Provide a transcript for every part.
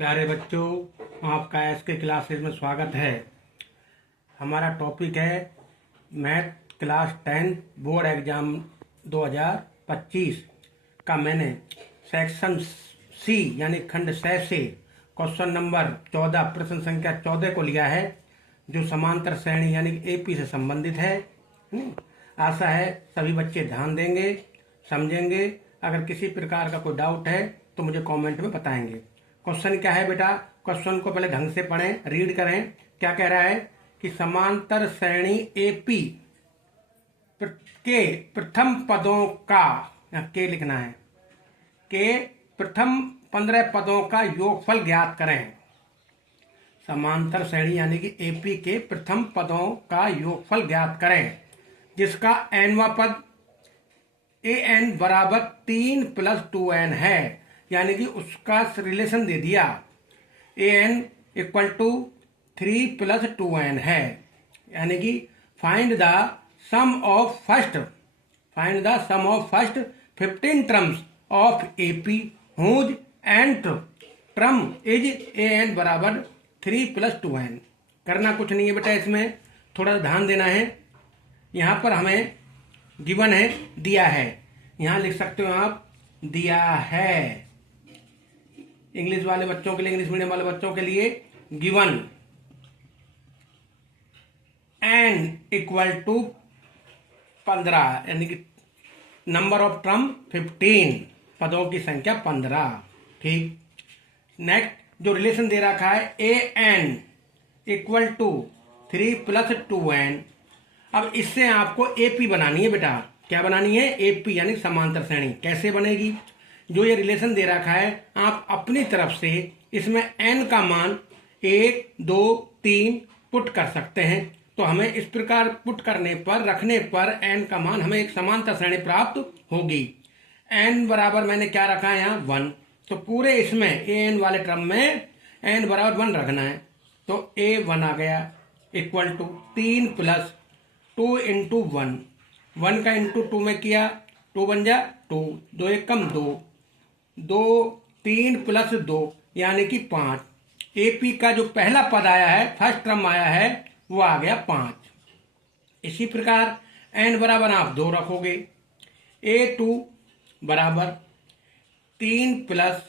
प्यारे बच्चों, आपका एसके क्लासेस में स्वागत है। हमारा टॉपिक है मैथ क्लास 10 बोर्ड एग्जाम 2025 का। मैंने सेक्शन सी यानी खंड 6 से क्वेश्चन नंबर 14 प्रश्न संख्या 14 को लिया है, जो समांतर श्रेणी यानी एपी से संबंधित है। आशा है सभी बच्चे ध्यान देंगे, समझेंगे। अगर किसी प्रकार का कोई डाउट है तो मुझे कमेंट में बताएंगे। क्वेश्चन क्या है बेटा, क्वेश्चन को पहले ढंग से पढ़ें, रीड करें। क्या कह रहा है कि समांतर श्रेणी एपी के प्रथम पदों का, के लिखना है, के प्रथम 15 पदों का योगफल ज्ञात करें। समांतर श्रेणी यानी कि एपी के प्रथम पदों का योगफल ज्ञात करें, जिसका nवां पद an बराबर 3 + 2n है। यानी कि उसका रिलेशन दे दिया, an = 3 + 2n है। यानी कि find the sum of first 15 terms of AP whose nth term is an बराबर 3 + 2n। करना कुछ नहीं है बेटा, इसमें थोड़ा ध्यान देना है। यहां पर हमें गिवन है, दिया है। यहां लिख सकते हो आप, दिया है। इंग्लिश वाले बच्चों के लिए, इंग्लिश मीडियम वाले बच्चों के लिए गिवन n = 15 यानी कि नंबर ऑफ टर्म 15, पदों की संख्या 15। ठीक। नेक्स्ट जो रिलेशन दे रखा है an = 3 + 2n। अब इससे आपको एपी बनानी है बेटा। क्या बनानी है? एपी यानी समांतर श्रेणी। कैसे बनेगी? जो ये रिलेशन दे रखा है, आप अपनी तरफ से इसमें n का मान 1, 2, 3 पुट कर सकते हैं। तो हमें इस प्रकार पुट करने पर, रखने पर n का मान हमें एक समांतर श्रेणी प्राप्त होगी। n बराबर मैंने क्या रखा है यहाँ? 1। तो पूरे इसमें an वाले टर्म में n बराबर 1 रखना है। तो a1 आ गया, इक्वल टू 3 + 2 × 1। 1 का इंटू 2 में किया, 2 बन जा 2, 2 1 कम 2, 2 3 + 2 यानी कि 5। एपी का जो पहला पद आया है, फर्स्ट टर्म आया है, वो आ गया 5। इसी प्रकार n बराबर आप 2 रखोगे। a2 बराबर 3 +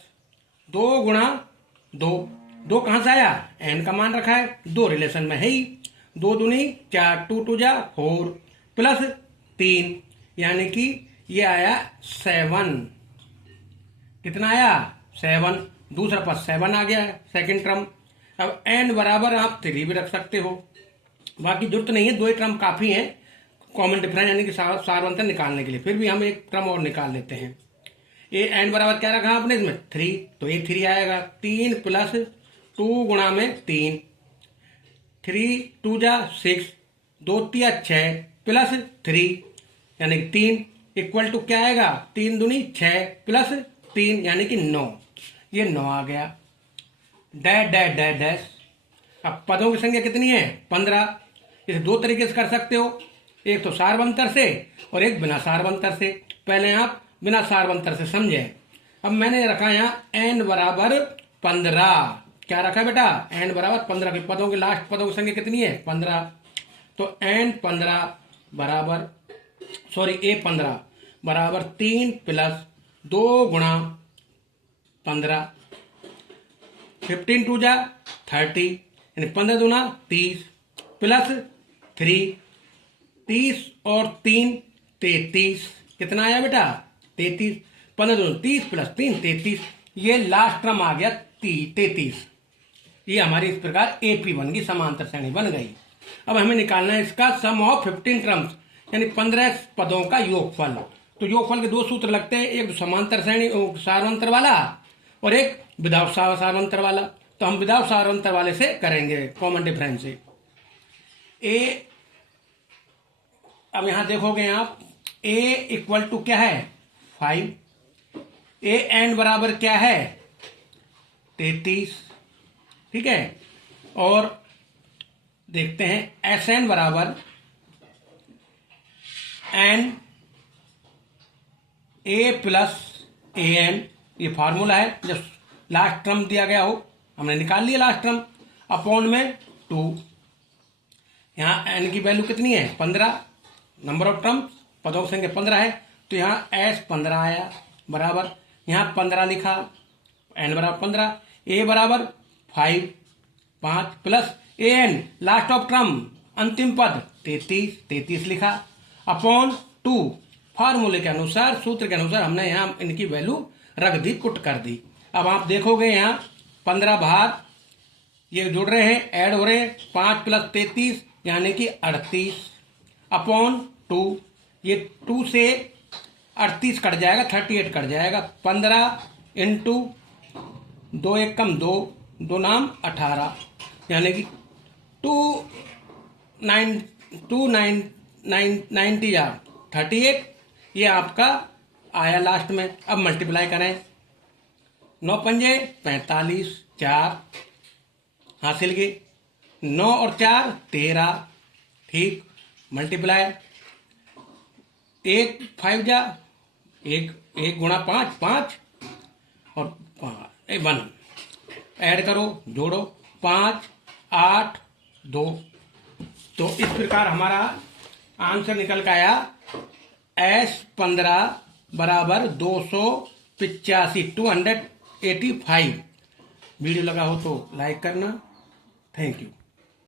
2 × 2। 2 कहां से आया? n का मान रखा है, 2 रिलेशन में है ही। 2 दूनी 4, 2 2 जा 4 प्लस 3 यानी कि ये आया 7। कितना आया? 7। दूसरा पद 7 आ गया है, सेकंड टर्म। अब n बराबर आप 3 भी रख सकते हो, बाकी जरूरत नहीं है, 2 टर्म काफी है कॉमन डिफरेंस यानी कि सारवंतर निकालने के लिए। फिर भी हम एक टर्म और निकाल लेते हैं। ये n बराबर क्या रखा आपने इसमें? 3, तो ये 3 आएगा। 3 + 2 × 3, 3 2 जा 6, 2 3 6 प्लस 3 यानी कि 3 इक्वल टू क्या आएगा? 3 दूनी 6 प्लस 3 यानी कि 9। ये 9 आ गया। Dash dash dash dash. अब पदों की संख्या कितनी है? 15। इसे 2 तरीके से कर सकते हो, एक तो सारवंतर से और एक बिना सारवंतर से। पहले आप बिना सारवंतर से समझे। अब मैंने रखा यहाँ n बराबर 15। क्या रखा बेटा? n बराबर 15 के पदों के लास्ट पदों की संख्या कितनी है? 15। तो a15 बराबर 3 + 2 × 15, 15 2 जा 30 यानी 15 दूना 30 प्लस 3, 30 और 3 33। कितना आया बेटा? 33। 15 दूना 30 प्लस 3 33। ये लास्ट टर्म आ गया 33। ये हमारी इस प्रकार एपी बन गई, समांतर श्रेणी बन गई। अब हमें निकालना है इसका सम ऑफ 15 टर्म्स यानी 15 पदों का योगफल। तो योगफल के 2 सूत्र लगते हैं, एक समांतर श्रेणी सारवंतर वाला और एक विदाउट सारवंतर वाला। तो हम विदाउट सारवंतर वाले से करेंगे, कॉमन डिफरेंस से। ए, अब यहां देखोगे आप, a = क्या है? 5। an बराबर क्या है? 33। ठीक है। और देखते हैं Sn बराबर n a + an। ये फार्मूला है, जब लास्ट टर्म दिया गया हो हमने निकाल लिया लास्ट टर्म, अपॉन में 2। यहाँ एन की वैल्यू कितनी है 15, नंबर ऑफ टर्म पदों की संख्या 15 है, तो यहाँ एस 15 आया बराबर, यहाँ 15 लिखा, एन बराबर 15, ए बराबर 5 plus a n last of term अंतिम पद 33 लिखा, अपॉन 2। फार्मूले के अनुसार, सूत्र के अनुसार हमने यहाँ इनकी वैल्यू रख दी, पुट कर दी। अब आप देखोगे यहाँ 15 भाग ये जुड़ रहे हैं, ऐड हो रहे हैं, 5 प्लस 33 यानी कि 38, अपॉन 2। ये 2 से 38 कट जाएगा, 38 कट जाएगा, 15 इंटू 2 एक कम 2, 2 नाम 18, यानी कि 90 या 38 ये आपका आया लास्ट में। अब मल्टीप्लाई करें, 9 पंजे 45, 4 हासिल के, 9 और 4 13, ठीक, मल्टीप्लाई, 1 5 जा 1 गुणा 5 5 और 1 ऐड करो, जोड़ो, 5 8 2। तो इस प्रकार हमारा आंसर निकल कर आया S15 बराबर 285, 285। वीडियो लगा हो तो लाइक करना। Thank you.